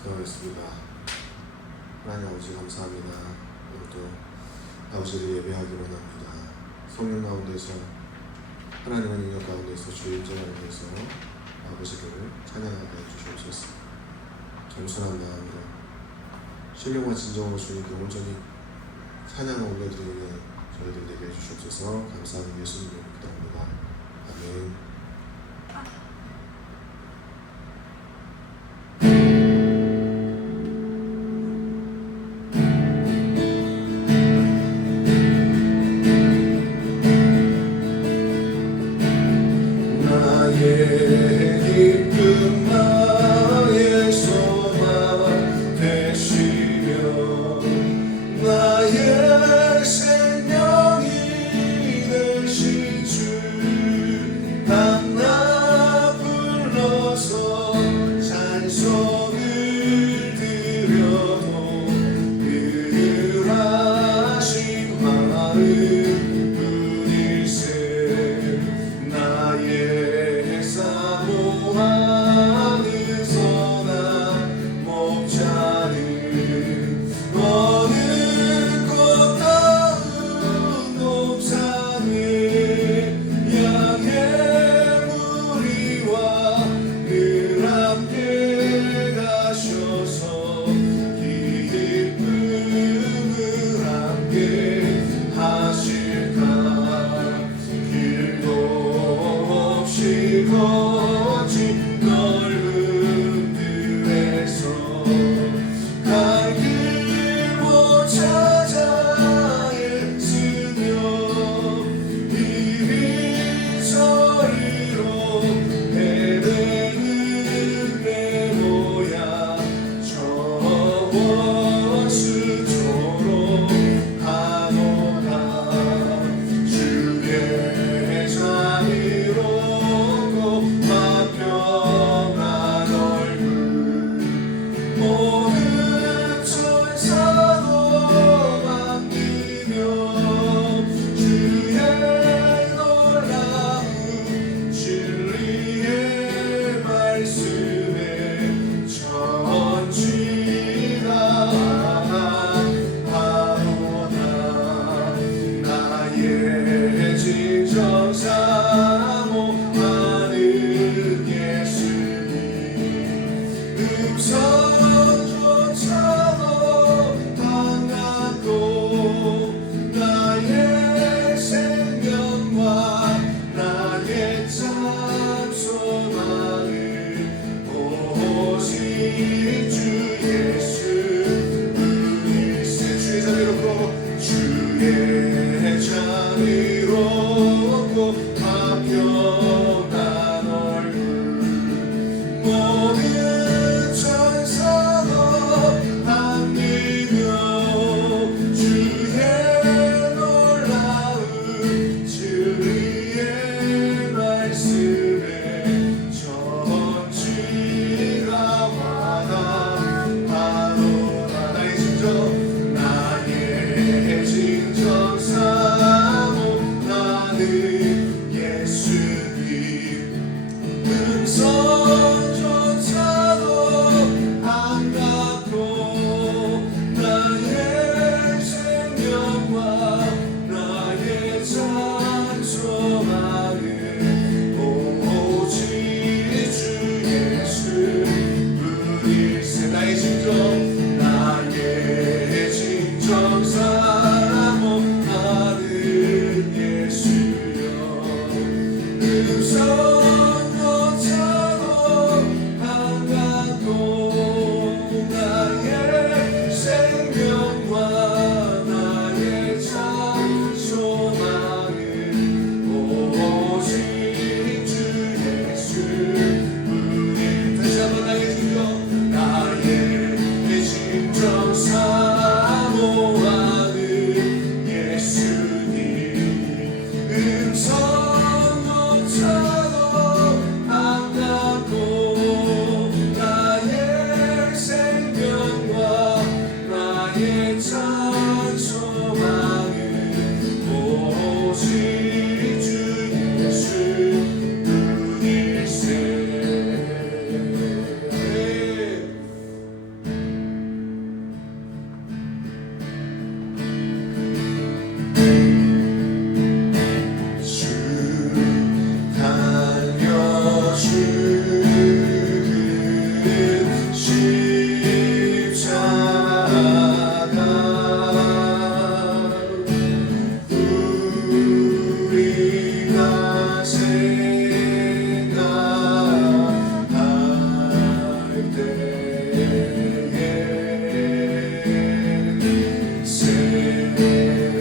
기도하겠습니다. 하나님 아버지 감사합니다. 오늘도 아버지를 예배하기 원합니다. 성령 가운데서 하나님의 능력 가운데서 주의 임재 가운데서 아버지를 찬양하게 해주시옵소서. 겸손한 마음으로 신령과 진정으로 주님께 온전히 찬양을 올려드리는 저희들 되게 해주시옵소서. 감사하는 예수님의 이름으로 기도합니다. 아멘. 우리가 생각할 때에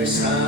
세상에서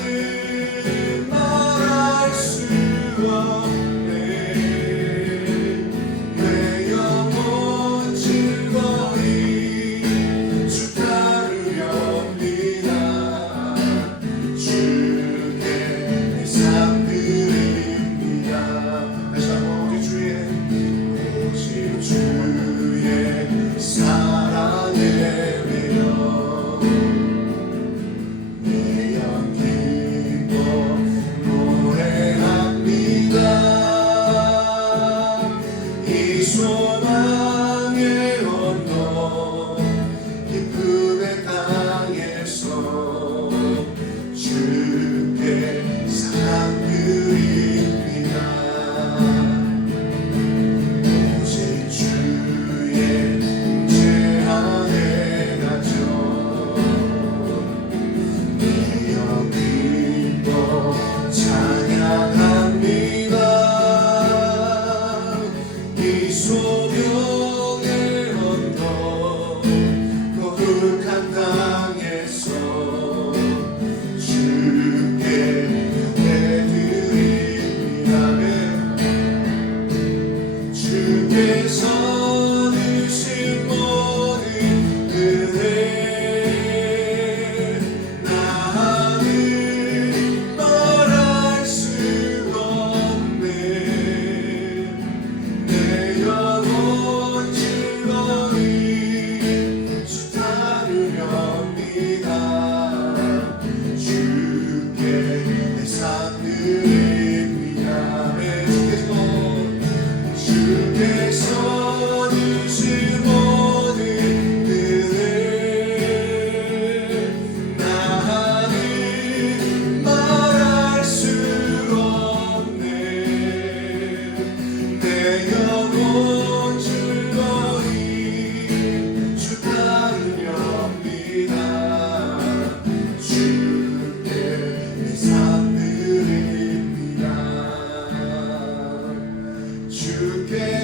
나는 말할 수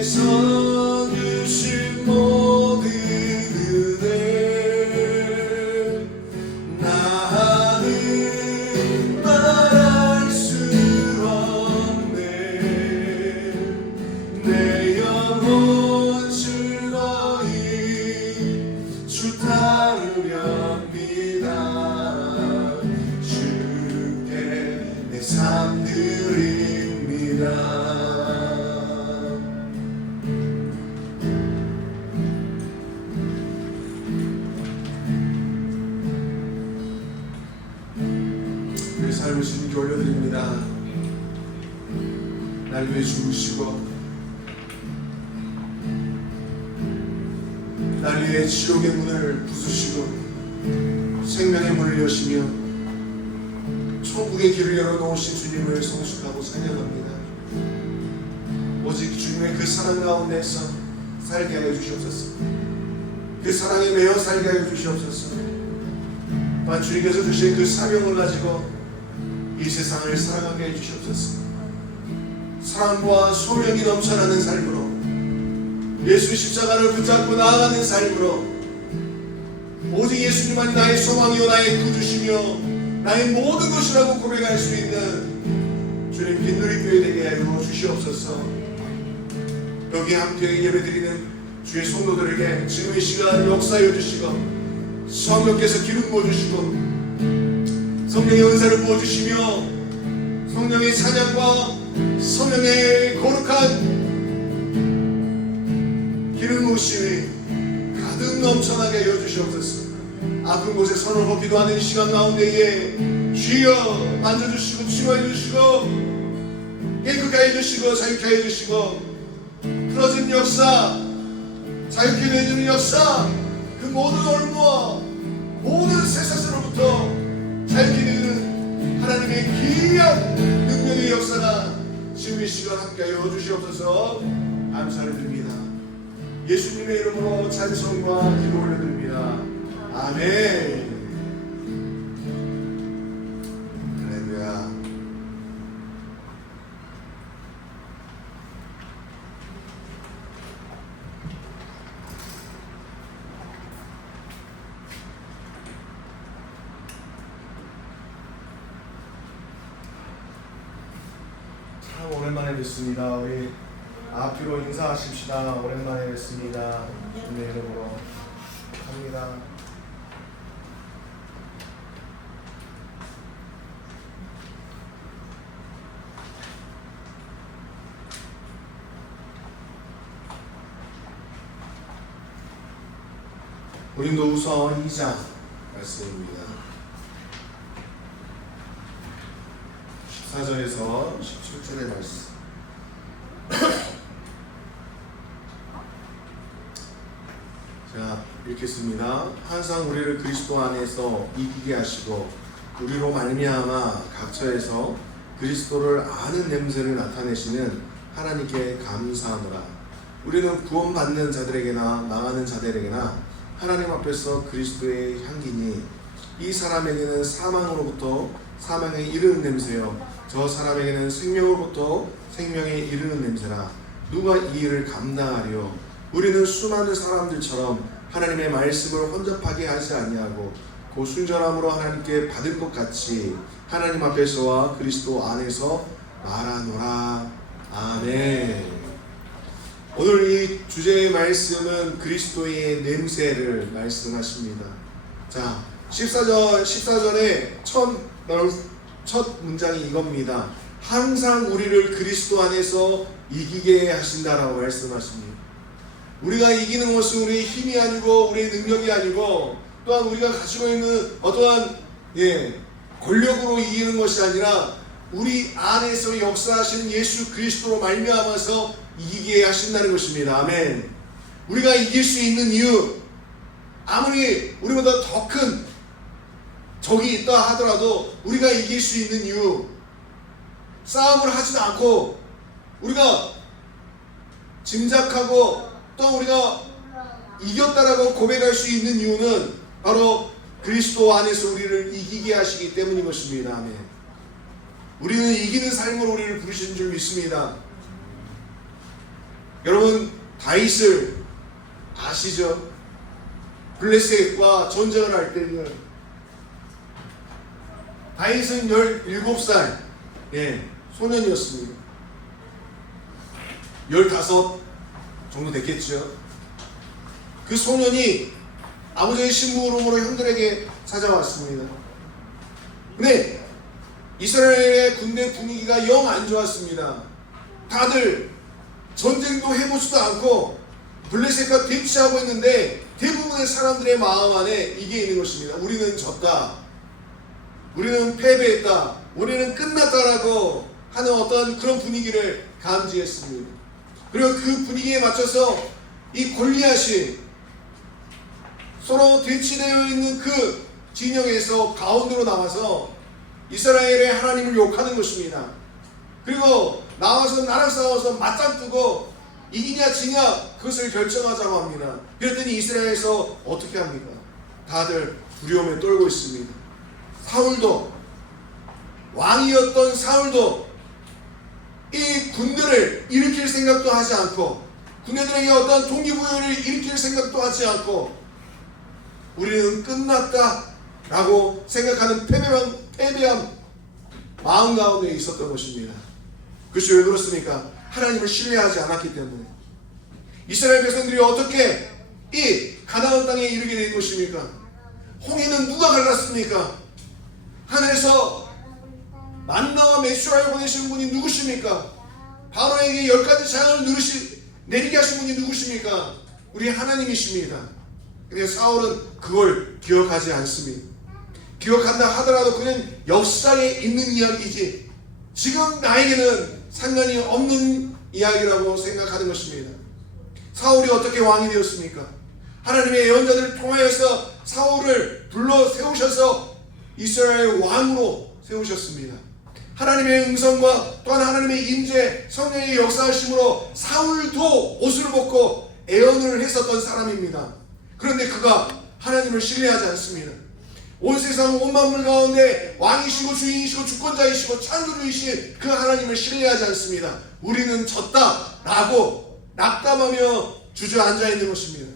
주께서 주신 모든 은혜 나는 말할 수 없네. 내 영혼 즐거이 주 따르렵니다. 주께 내 삶 드립니다. 우리 삶을 주님께 올려드립니다. 날 위해 죽으시고 날 위해 지옥의 문을 부수시고 생명의 문을 여시며 천국의 길을 열어놓으신 주님을 성숙하고 찬양합니다. 오직 주님의 그 사랑 가운데서 살게 하여 주시옵소서. 그 사랑에 매여 살게 하여 주시옵소서. 또한 주님께서 주신 그 사명을 가지고 이 세상을 사랑하게 해 주시옵소서. 사랑과 소명이 넘쳐나는 삶으로 예수 십자가를 붙잡고 나아가는 삶으로 오직 예수님만이 나의 소망이요 나의 구주시며 나의 모든 것이라고 고백할 수 있는 주님 빈누리교회 되게 하여 주시옵소서. 여기 함께 예배드리는 주의 성도들에게 지금 이 시간 역사해 주시고 성령께서 기름 부어주시고 성령의 은사를 부어주시며 성령의 찬양과 성령의 거룩한 기름 부으심이 가득 넘쳐나게 하여 주시옵소서. 아픈 곳에 손을 뻗기도 하는 시간 가운데에 주여 만져주시고 치유해 주시고 깨끗하게 해주시고 자유케 해주시고 풀어진 역사 자유케 해주는 역사 그 모든 올무와 모든 세상으로부터 자유케 되는 하나님의 귀한 능력의 역사가 지금 이 시간 함께하여 주시옵소서. 감사를 드립니다. 예수님의 이름으로 찬송과 기도 올려드립니다. 아멘. 할렐루야. 참 오랜만에 뵙습니다. 우리 앞뒤로 인사하십시다. 오랜만에 뵙습니다. 주님의 이름으로 합니다. 고린도후서 2장 말씀입니다. 14절에서 17절의 말씀. 자, 읽겠습니다. 항상 우리를 그리스도 안에서 이기게 하시고 우리로 말미암아 각처에서 그리스도를 아는 냄새를 나타내시는 하나님께 감사하노라. 우리는 구원받는 자들에게나 망하는 자들에게나 하나님 앞에서 그리스도의 향기니 이 사람에게는 사망으로부터 사망에 이르는 냄새요 저 사람에게는 생명으로부터 생명에 이르는 냄새라. 누가 이 일을 감당하리요? 우리는 수많은 사람들처럼 하나님의 말씀을 혼잡하게 하지 아니하고 고순전함으로 하나님께 받을 것 같이 하나님 앞에서와 그리스도 안에서 말하노라. 아멘. 오늘 이 주제의 말씀은 그리스도의 냄새를 말씀하십니다. 자, 14절의 첫 문장이 이겁니다. 항상 우리를 그리스도 안에서 이기게 하신다라고 말씀하십니다. 우리가 이기는 것은 우리의 힘이 아니고 우리의 능력이 아니고 또한 우리가 가지고 있는 어떠한 권력으로 이기는 것이 아니라 우리 안에서 역사하시는 예수 그리스도로 말미암아서 이기게 하신다는 것입니다. 아멘. 우리가 이길 수 있는 이유, 아무리 우리보다 더 큰 적이 있다 하더라도 우리가 이길 수 있는 이유, 싸움을 하지도 않고 우리가 짐작하고 또 우리가 이겼다라고 고백할 수 있는 이유는 바로 그리스도 안에서 우리를 이기게 하시기 때문인 것입니다. 아멘. 우리는 이기는 삶으로 우리를 부르신 줄 믿습니다. 여러분 다윗을 아시죠? 블레셋과 전쟁을 할 때는 다윗은 17살 소년이었습니다. 15 정도 됐겠죠. 그 소년이 아버지의 심부름으로 형들에게 찾아왔습니다. 근데 이스라엘의 군대 분위기가 영 안 좋았습니다. 다들 전쟁도 해보지도 않고 블레셋과 대치하고 있는데 대부분의 사람들의 마음 안에 이게 있는 것입니다. 우리는 졌다, 우리는 패배했다, 우리는 끝났다라고 하는 어떤 그런 분위기를 감지했습니다. 그리고 그 분위기에 맞춰서 이 골리앗이 서로 대치되어 있는 그 진영에서 가운데로 나와서 이스라엘의 하나님을 욕하는 것입니다. 그리고 나와서 나랑 싸워서 맞짱 뜨고 이기냐 지냐 그것을 결정하자고 합니다. 그랬더니 이스라엘에서 어떻게 합니까? 다들 두려움에 떨고 있습니다. 사울도, 왕이었던 사울도 이 군대를 일으킬 생각도 하지 않고 군대들에게 어떤 동기부여를 일으킬 생각도 하지 않고 우리는 끝났다 라고 생각하는 패배한 마음 가운데 있었던 것입니다. 그것이 왜 그렇습니까? 하나님을 신뢰하지 않았기 때문에. 이스라엘 백성들이 어떻게 이 가나안 땅에 이르게 된 것입니까? 홍해는 누가 갈랐습니까? 하늘에서 만나와 메추라를 보내신 분이 누구십니까? 바로에게 10가지 재앙을 내리게 하신 분이 누구십니까? 우리 하나님이십니다. 그래서 사울은 그걸 기억하지 않습니다. 기억한다 하더라도 그는 역사에 있는 이야기이지 지금 나에게는 상관이 없는 이야기라고 생각하는 것입니다. 사울이 어떻게 왕이 되었습니까? 하나님의 예언자들을 통하여서 사울을 불러 세우셔서 이스라엘 왕으로 세우셨습니다. 하나님의 음성과 또한 하나님의 임재, 성령의 역사하심으로 사울도 옷을 벗고 애언을 했었던 사람입니다. 그런데 그가 하나님을 신뢰하지 않습니다. 온 세상 온 만물 가운데 왕이시고 주인이시고 주권자이시고 창조주이신 그 하나님을 신뢰하지 않습니다. 우리는 졌다 라고 낙담하며 주저앉아 있는 것입니다.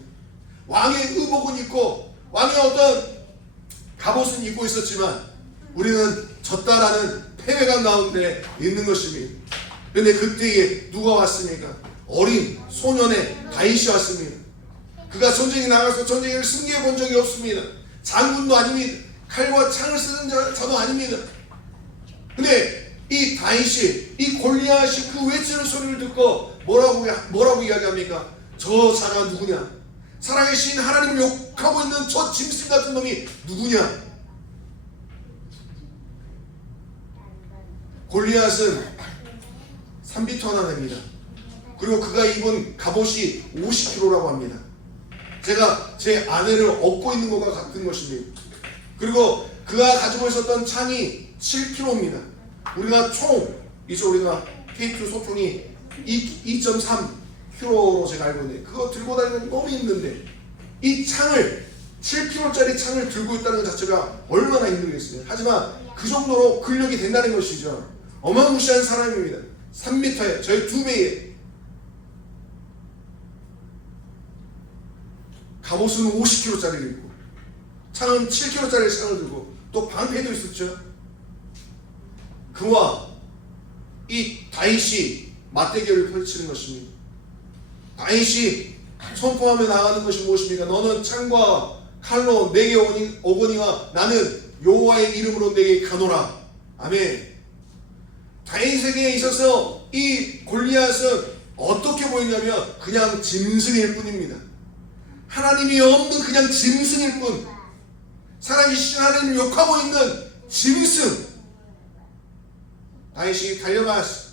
왕의 의복은 입고 왕의 어떤 갑옷은 입고 있었지만 우리는 졌다라는 패배감 가운데 있는 것입니다. 그런데 그때에 누가 왔습니까? 어린 소년의 다윗이 왔습니다. 그가 전쟁에 나가서 전쟁을 승리해 본 적이 없습니다. 장군도 아닙니다. 칼과 창을 쓰는 자도 아닙니다. 근데 이 다윗이 이 골리앗이 그 외치는 소리를 듣고 뭐라고 이야기합니까? 저 자가 누구냐? 살아계신 하나님을 욕하고 있는 저 짐승 같은 놈이 누구냐? 골리앗은 3비터 하나 됩니다. 그리고 그가 입은 갑옷이 50kg라고 합니다. 제가 제 아내를 업고 있는 것과 같은 것입니다. 그리고 그가 가지고 있었던 창이 7kg입니다. 우리가 우리가 K2 소총이 2.3kg로 제가 알고 있는데 그거 들고 다니는 너무 힘든데 이 창을 7kg짜리 창을 들고 있다는 것 자체가 얼마나 힘들겠어요. 하지만 그 정도로 근력이 된다는 것이죠. 어마무시한 사람입니다. 3m에 저희 2배에 갑옷은 50kg짜리를 입고 창은 7kg짜리 창을 들고 또 방패도 있었죠. 그와 이 다윗이 맞대결을 펼치는 것입니다. 다윗이 선포하며 나가는 것이 무엇입니까? 너는 창과 칼로 내게 오거니와 나는 여호와의 이름으로 내게 가노라. 아멘. 다윗에게 있어서 이 골리앗은 어떻게 보이냐면 그냥 짐승일 뿐입니다. 하나님이 없는 그냥 짐승일 뿐. 살아계신 하나님을 욕하고 있는 짐승. 다윗이 달려가서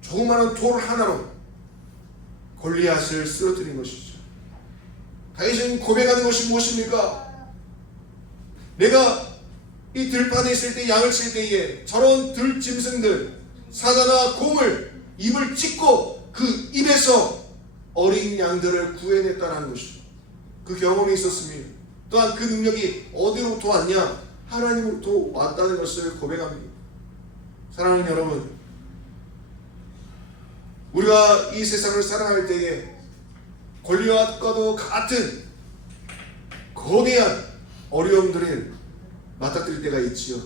조그마한 돌 하나로 골리앗을 쓰러뜨린 것이죠. 다윗은 고백하는 것이 무엇입니까? 내가 이 들판에 있을 때 양을 칠 때에 저런 들짐승들 사자나 곰을 입을 찢고 그 입에서 어린 양들을 구해냈다는 것이죠. 그 경험이 있었습니다. 또한 그 능력이 어디로부터 왔냐? 하나님으로부터 왔다는 것을 고백합니다. 사랑하는 여러분, 우리가 이 세상을 살아갈 때에 골리앗과도 같은 거대한 어려움들을 맞닥뜨릴 때가 있지요.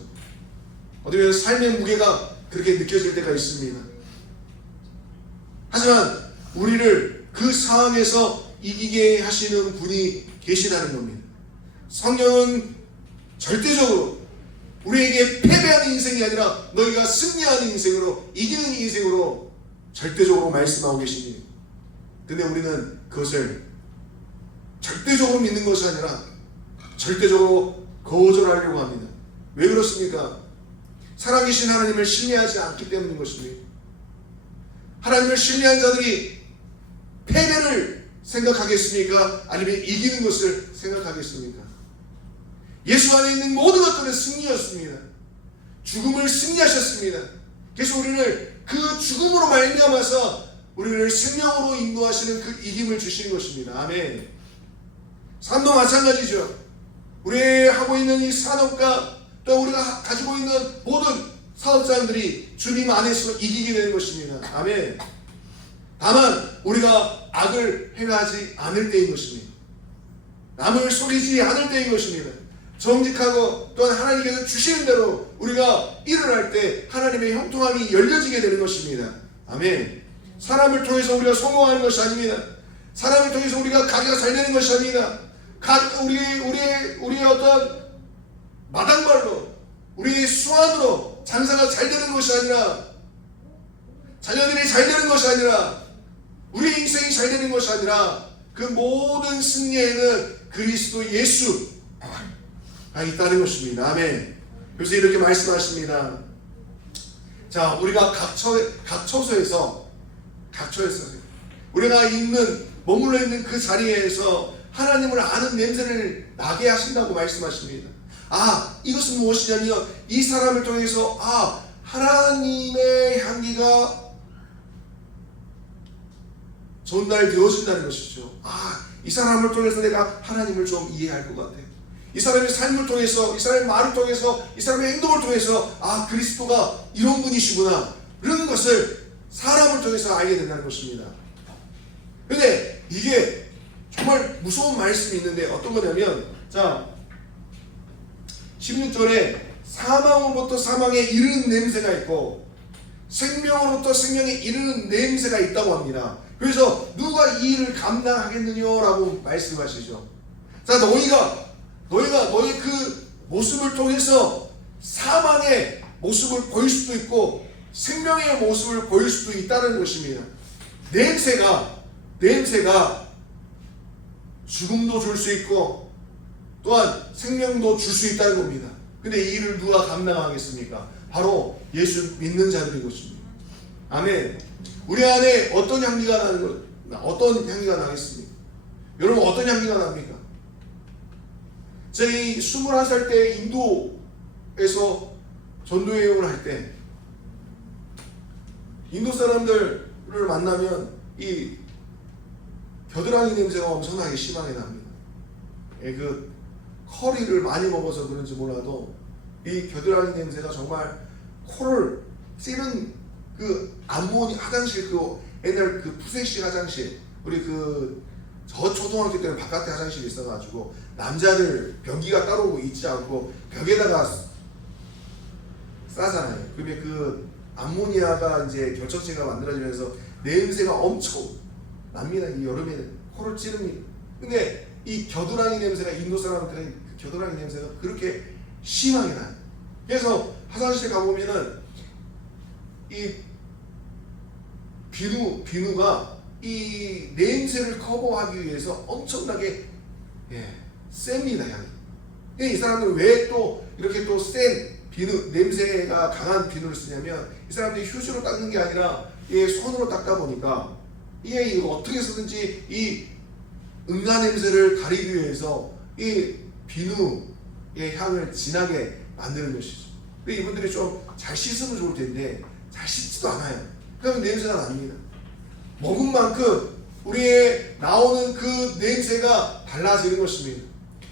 어떻게 보면 삶의 무게가 그렇게 느껴질 때가 있습니다. 하지만 우리를 그 상황에서 이기게 하시는 분이 계시다는 겁니다. 성경은 절대적으로 우리에게 패배하는 인생이 아니라 너희가 승리하는 인생으로, 이기는 인생으로 절대적으로 말씀하고 계십니다. 근데 우리는 그것을 절대적으로 믿는 것이 아니라 절대적으로 거절하려고 합니다. 왜 그렇습니까? 살아계신 하나님을 신뢰하지 않기 때문인 것입니다. 하나님을 신뢰한 자들이 패배를 생각하겠습니까? 아니면 이기는 것을 생각하겠습니까? 예수 안에 있는 모든 것들은 승리였습니다. 죽음을 승리하셨습니다. 그래서 우리를 그 죽음으로 말미암아서 우리를 생명으로 인도하시는 그 이김을 주시는 것입니다. 아멘. 삶도 마찬가지죠. 우리 하고 있는 이 산업과 또 우리가 가지고 있는 모든 사업장들이 주님 안에서 이기게 되는 것입니다. 아멘. 다만 우리가 악을 행하지 않을 때인 것입니다. 남을 속이지 않을 때인 것입니다. 정직하고 또한 하나님께서 주시는 대로 우리가 일어날 때 하나님의 형통함이 열려지게 되는 것입니다. 아멘. 사람을 통해서 우리가 성공하는 것이 아닙니다. 사람을 통해서 우리가 가게가 잘 되는 것이 아닙니다. 우리의 어떤 마당발로, 우리의 수완으로 장사가 잘 되는 것이 아니라, 자녀들이 잘 되는 것이 아니라, 우리의 인생이 잘 되는 것이 아니라, 그 모든 승리에는 그리스도 예수가 있다는 것입니다. 아멘. 그래서 이렇게 말씀하십니다. 자, 우리가 각 처소에서 우리가 머물러 있는 그 자리에서 하나님을 아는 냄새를 나게 하신다고 말씀하십니다. 이것은 무엇이냐면 이 사람을 통해서 하나님의 향기가 전달되어진다는 것이죠. 이 사람을 통해서 내가 하나님을 좀 이해할 것 같아. 이 사람의 삶을 통해서, 이 사람의 말을 통해서, 이 사람의 행동을 통해서 그리스도가 이런 분이시구나, 이런 것을 사람을 통해서 알게 된다는 것입니다. 근데 이게 정말 무서운 말씀이 있는데 어떤 거냐면, 자 16절에 사망으로부터 사망에 이르는 냄새가 있고 생명으로부터 생명에 이르는 냄새가 있다고 합니다. 그래서 누가 이 일을 감당하겠느냐라고 말씀하시죠. 자, 너희가 너의 그 모습을 통해서 사망의 모습을 보일 수도 있고 생명의 모습을 보일 수도 있다는 것입니다. 냄새가 죽음도 줄 수 있고 또한 생명도 줄 수 있다는 겁니다. 근데 이 일을 누가 감당하겠습니까? 바로 예수 믿는 자들인 것입니다. 아멘. 우리 안에 어떤 향기가 나겠습니까? 여러분, 어떤 향기가 납니까? 저희 21살 때 인도에서 전도여행을 할 때 인도 사람들을 만나면 이 겨드랑이 냄새가 엄청나게 심하게 납니다. 그 커리를 많이 먹어서 그런지 몰라도 이 겨드랑이 냄새가 정말 코를 찌는 그 암모니 화장실, 그 옛날 그 푸세시 화장실, 우리 저 초등학교 때는 바깥에 화장실이 있어가지고 남자들 변기가 따로 있지 않고 벽에다가 싸잖아요. 그러면 그 암모니아가 이제 결정체가 만들어지면서 냄새가 엄청 납니다. 이 여름에 코를 찌릅니다. 근데 이 겨드랑이 냄새가, 인도 사람들은 그 겨드랑이 냄새가 그렇게 심하게 나요. 그래서 화장실에 가보면은 이 비누가 이 냄새를 커버하기 위해서 엄청나게 셉니다, 향이. 이 사람들은 왜 또 이렇게 또 센 비누, 냄새가 강한 비누를 쓰냐면 이 사람들이 휴지로 닦는 게 아니라 손으로 닦다 보니까 이게 어떻게 쓰든지 이 응가 냄새를 가리기 위해서 이 비누의 향을 진하게 만드는 것이죠. 근데 이분들이 좀 잘 씻으면 좋을 텐데 잘 씻지도 않아요. 그러면 냄새가 납니다. 먹은 만큼 우리의 나오는 그 냄새가 달라지는 것입니다.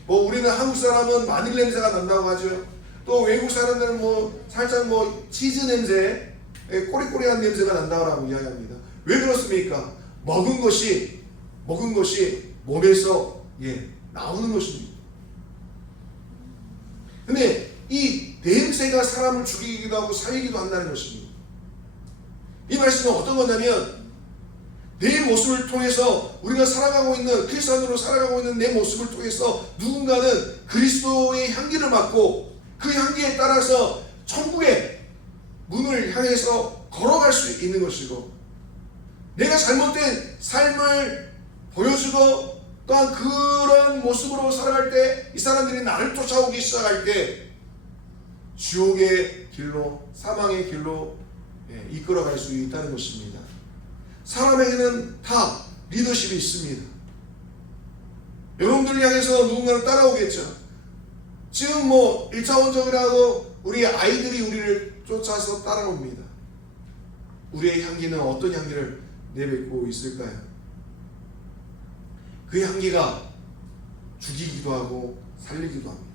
우리는 한국 사람은 마늘 냄새가 난다고 하죠. 또 외국 사람들은 살짝 치즈 냄새, 꼬리꼬리한 냄새가 난다고 이야기합니다. 왜 그렇습니까? 먹은 것이 몸에서 나오는 것입니다. 근데 이 냄새가 사람을 죽이기도 하고 살리기도 한다는 것입니다. 이 말씀은 어떤 거냐면, 내 모습을 통해서 우리가 살아가고 있는, 그리스도 안으로 살아가고 있는 내 모습을 통해서 누군가는 그리스도의 향기를 맡고 그 향기에 따라서 천국의 문을 향해서 걸어갈 수 있는 것이고, 내가 잘못된 삶을 보여주고 또한 그런 모습으로 살아갈 때 이 사람들이 나를 쫓아오기 시작할 때 지옥의 길로, 사망의 길로 이끌어갈 수 있다는 것입니다. 사람에게는 다 리더십이 있습니다. 여러분들을 향해서 누군가를 따라오겠죠. 지금 1차원적이라고 우리 아이들이 우리를 쫓아서 따라옵니다. 우리의 향기는 어떤 향기를 내뱉고 있을까요? 그 향기가 죽이기도 하고 살리기도 합니다.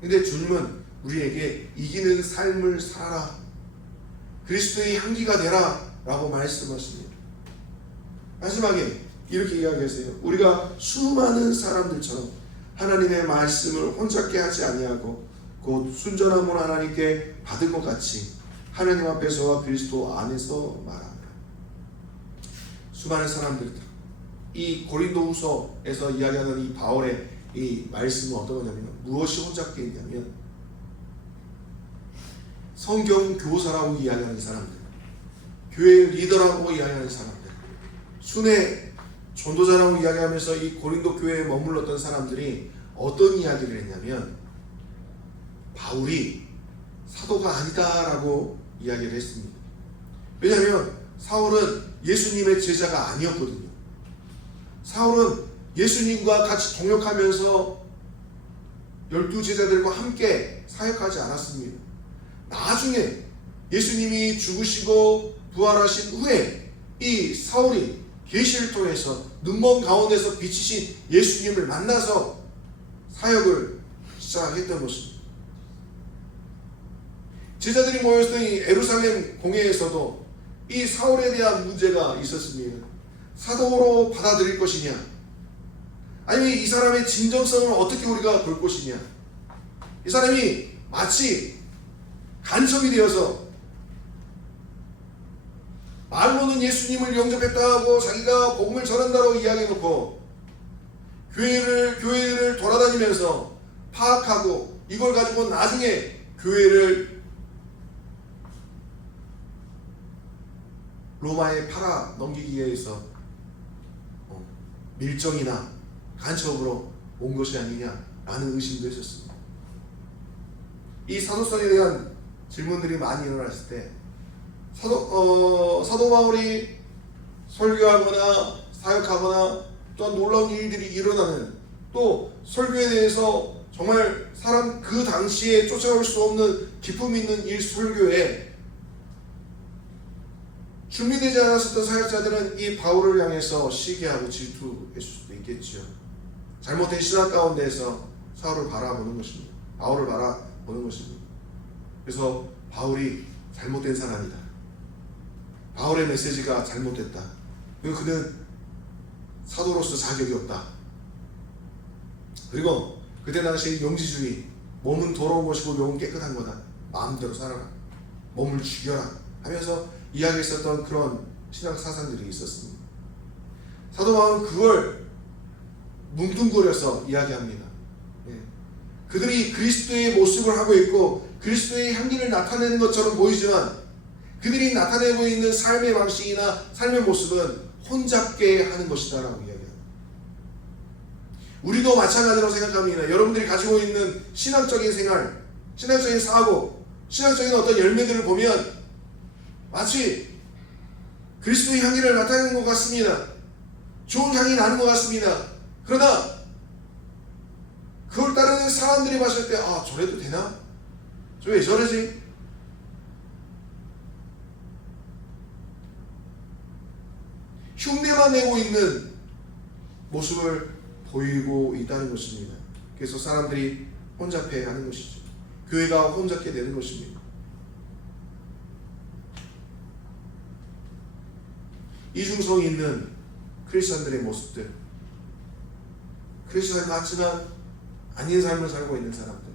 근데 주님은 우리에게 이기는 삶을 살아라, 그리스도의 향기가 되라 라고 말씀하십니다. 마지막에 이렇게 이야기하세요. 우리가 수많은 사람들처럼 하나님의 말씀을 혼잡게 하지 아니하고 곧 순전함으로 하나님께 받은 것 같이 하나님 앞에서와 그리스도 안에서 말합니다. 수많은 사람들, 이 고린도후서에서 이야기하는 이 바울의 이 말씀은 어떤 거냐면, 무엇이 혼잡게 있냐면 성경 교사라고 이야기하는 사람들, 교회 리더라고 이야기하는 사람들, 순회 전도자라고 이야기하면서 이 고린도 교회에 머물렀던 사람들이 어떤 이야기를 했냐면, 바울이 사도가 아니다라고 이야기를 했습니다. 왜냐하면 사울은 예수님의 제자가 아니었거든요. 사울은 예수님과 같이 동역하면서 12제자들과 함께 사역하지 않았습니다. 나중에 예수님이 죽으시고 부활하신 후에 이 사울이 계시를 통해서 눈먼 가운데서 비치신 예수님을 만나서 사역을 시작했던 것입니다. 제자들이 모였던 이 예루살렘 공회에서도 이 사울에 대한 문제가 있었습니다. 사도로 받아들일 것이냐, 아니면 이 사람의 진정성을 어떻게 우리가 볼 것이냐. 이 사람이 마치 간첩이 되어서 말로는 예수님을 영접했다고 자기가 복음을 전한다고 이야기해놓고 교회를 돌아다니면서 파악하고 이걸 가지고 나중에 교회를 로마에 팔아 넘기기 위해서 밀정이나 간첩으로 온 것이 아니냐라는 의심도 있었습니다. 이 사도성에 대한 질문들이 많이 일어났을 때 사도 바울이 설교하거나 사역하거나 또한 놀라운 일들이 일어나는, 또 설교에 대해서 정말 사람 그 당시에 쫓아올 수 없는 기품 있는 일 설교에 준비되지 않았었던 사역자들은 이 바울을 향해서 시기하고 질투했을 수도 있겠죠. 잘못된 신학 가운데에서 사울을 바라보는 것입니다. 바울을 바라보는 것입니다. 그래서 바울이 잘못된 사람이다, 바울의 메시지가 잘못됐다, 그리고 그는 사도로서 자격이 없다, 그리고 그때 당시의 영지주의, 몸은 더러운 것이고 영은 깨끗한 거다, 마음대로 살아라, 몸을 죽여라 하면서 이야기했었던 그런 신앙 사상들이 있었습니다. 사도 바울은 그걸 뭉뚱그려서 이야기합니다. 그들이 그리스도의 모습을 하고 있고 그리스도의 향기를 나타내는 것처럼 보이지만 그들이 나타내고 있는 삶의 방식이나 삶의 모습은 혼잡게 하는 것이다 라고 이야기합니다. 우리도 마찬가지로 생각합니다. 여러분들이 가지고 있는 신앙적인 생활, 신앙적인 사고, 신앙적인 어떤 열매들을 보면 마치 그리스도의 향기를 나타내는 것 같습니다. 좋은 향이 나는 것 같습니다. 그러나 그걸 따르는 사람들이 봤을 때 저래도 되나? 저 왜 저러지? 흉내만 내고 있는 모습을 보이고 있다는 것입니다. 그래서 사람들이 혼잡해 하는 것이죠. 교회가 혼잡게 되는 것입니다. 이중성이 있는 크리스천들의 모습들, 크리스천 같지만 아닌 삶을 살고 있는 사람들,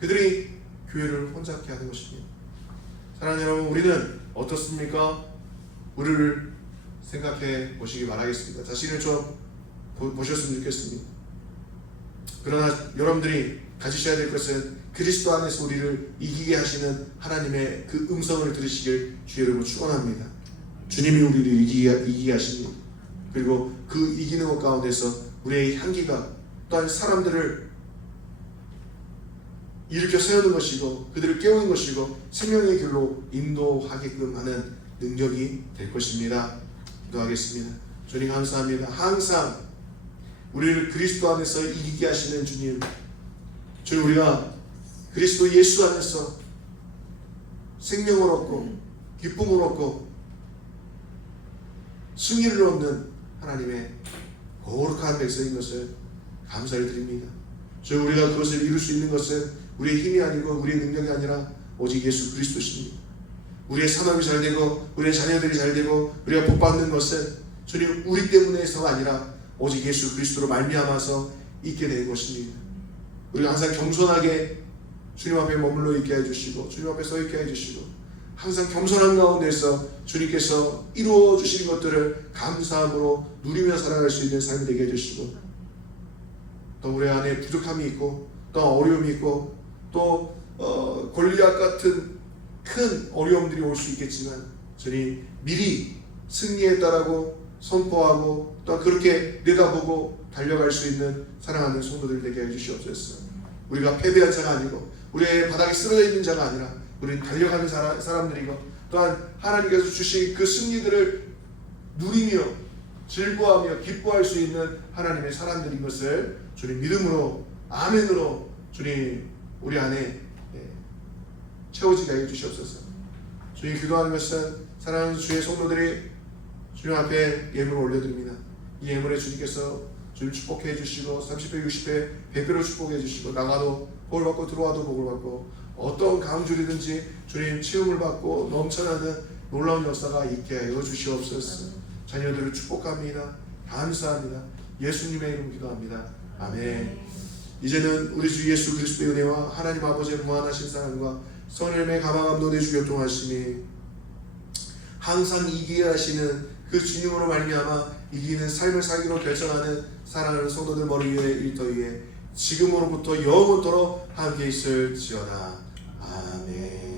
그들이 교회를 혼잡게 하는 것입니다. 사랑하는 여러분, 우리는 어떻습니까? 우리를 생각해 보시기 바라겠습니다. 자신을 좀 보셨으면 좋겠습니다. 그러나 여러분들이 가지셔야 될 것은 그리스도 안에서 우리를 이기게 하시는 하나님의 그 음성을 들으시길 주의 이름으로 축원합니다. 주님이 우리를 이기게 하십니다. 그리고 그 이기는 것 가운데서 우리의 향기가 또한 사람들을 일으켜 세우는 것이고 그들을 깨우는 것이고 생명의 길로 인도하게끔 하는 능력이 될 것입니다. 기도하겠습니다. 주님 감사합니다. 항상 우리를 그리스도 안에서 이기게 하시는 주님, 주님, 우리가 그리스도 예수 안에서 생명을 얻고 기쁨을 얻고 승리를 얻는 하나님의 거룩한 백성인 것을 감사를 드립니다. 주, 우리가 그것을 이룰 수 있는 것은 우리의 힘이 아니고 우리의 능력이 아니라 오직 예수 그리스도십니다. 우리의 산업이 잘 되고 우리의 자녀들이 잘 되고 우리가 복받는 것은 주님 우리 때문에서가 아니라 오직 예수 그리스도로 말미암아서 있게 된 것입니다. 우리가 항상 겸손하게 주님 앞에 머물러 있게 해주시고 주님 앞에 서 있게 해주시고 항상 겸손한 가운데서 주님께서 이루어 주시는 것들을 감사함으로 누리며 살아갈 수 있는 삶이 되게 해주시고, 또 우리 안에 부족함이 있고 또 어려움이 있고 또 골리앗 같은 큰 어려움들이 올 수 있겠지만 주님 미리 승리했다라고 선포하고 또 그렇게 내다보고 달려갈 수 있는 사랑하는 성도들 되게 해주시옵소서. 우리가 패배한 자가 아니고 우리의 바닥에 쓰러져 있는 자가 아니라 우리는 달려가는 사람들이고 또한 하나님께서 주신 그 승리들을 누리며 즐거워하며 기뻐할 수 있는 하나님의 사람들인 것을 주님 믿음으로 아멘으로 주님 우리 안에 채워지게 하여 주시옵소서. 주님 기도하는 것은 사랑하는 주의 성도들이 주님 앞에 예물을 올려드립니다. 이 예물에 주님께서 주님 축복해 주시고 30배 60배 100배로 축복해 주시고 나가도 복을 받고 들어와도 복을 받고 어떤 강주리든지 주님 치움을 받고 넘쳐나는 놀라운 역사가 있게 하여 주시옵소서. 자녀들을 축복합니다. 감사합니다. 예수님의 이름 기도합니다. 아멘. 이제는 우리 주 예수 그리스도의 은혜와 하나님 아버지의 무한하신 사랑과 성령의 감화감동 내주 교통하심이 항상 이기게 하시는 그 주님으로 말미암아 이기는 삶을 살기로 결정하는 사랑하는 성도들 머리 위에 일터 위에 지금으로부터 영원토록 함께 있을지어다. 아멘.